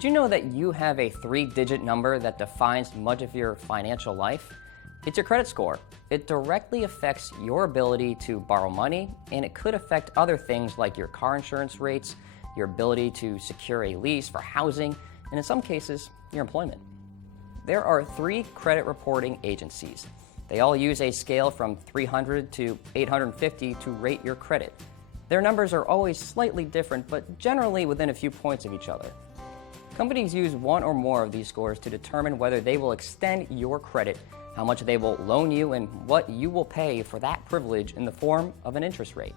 Did you know that you have a 3-digit number that defines much of your financial life? It's your credit score. It directly affects your ability to borrow money, and it could affect other things like your car insurance rates, your ability to secure a lease for housing, and in some cases, your employment. There are 3 credit reporting agencies. They all use a scale from 300 to 850 to rate your credit. Their numbers are always slightly different, but generally within a few points of each other. Companies use one or more of these scores to determine whether they will extend your credit, how much they will loan you, and what you will pay for that privilege in the form of an interest rate.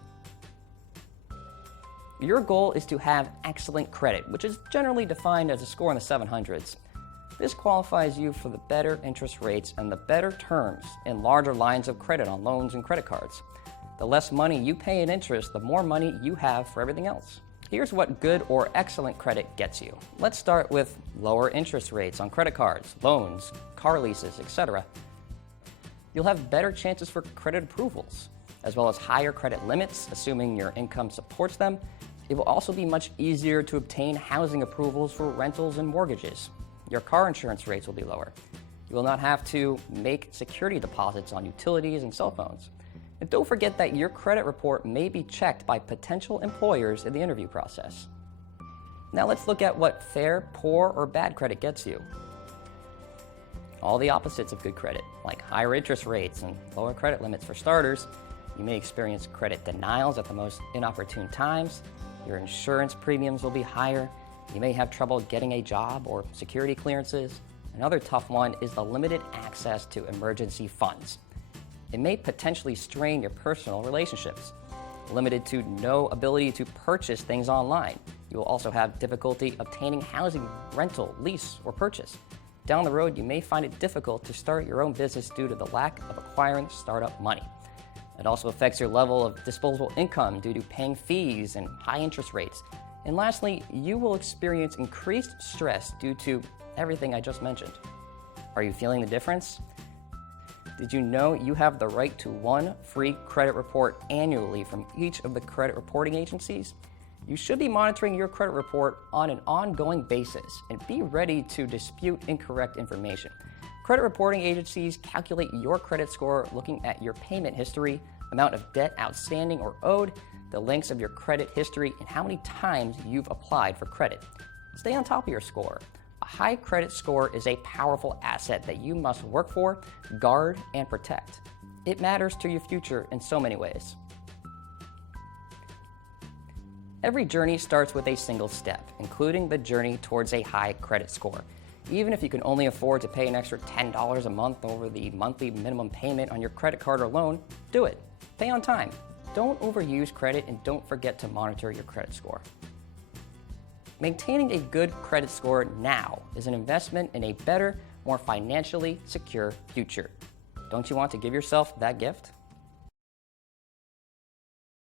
Your goal is to have excellent credit, which is generally defined as a score in the 700s. This qualifies you for the better interest rates and the better terms and larger lines of credit on loans and credit cards. The less money you pay in interest, the more money you have for everything else. Here's what good or excellent credit gets you. Let's start with lower interest rates on credit cards, loans, car leases, etc. You'll have better chances for credit approvals, as well as higher credit limits, assuming your income supports them. It will also be much easier to obtain housing approvals for rentals and mortgages. Your car insurance rates will be lower. You will not have to make security deposits on utilities and cell phones. And don't forget that your credit report may be checked by potential employers in the interview process. Now let's look at what fair, poor, or bad credit gets you. All the opposites of good credit, like higher interest rates and lower credit limits for starters. You may experience credit denials at the most inopportune times. Your insurance premiums will be higher. You may have trouble getting a job or security clearances. Another tough one is the limited access to emergency funds. It may potentially strain your personal relationships. Limited to no ability to purchase things online. You will also have difficulty obtaining housing, rental, lease, or purchase. Down the road, you may find it difficult to start your own business due to the lack of acquiring startup money. It also affects your level of disposable income due to paying fees and high interest rates. And lastly, you will experience increased stress due to everything I just mentioned. Are you feeling the difference? Did you know you have the right to one free credit report annually from each of the credit reporting agencies? You should be monitoring your credit report on an ongoing basis and be ready to dispute incorrect information. Credit reporting agencies calculate your credit score looking at your payment history, amount of debt outstanding or owed, the lengths of your credit history, and how many times you've applied for credit. Stay on top of your score. A high credit score is a powerful asset that you must work for, guard, and protect. It matters to your future in so many ways. Every journey starts with a single step, including the journey towards a high credit score. Even if you can only afford to pay an extra $10 a month over the monthly minimum payment on your credit card or loan, do it. Pay on time. Don't overuse credit, and don't forget to monitor your credit score. Maintaining a good credit score now is an investment in a better, more financially secure future. Don't you want to give yourself that gift?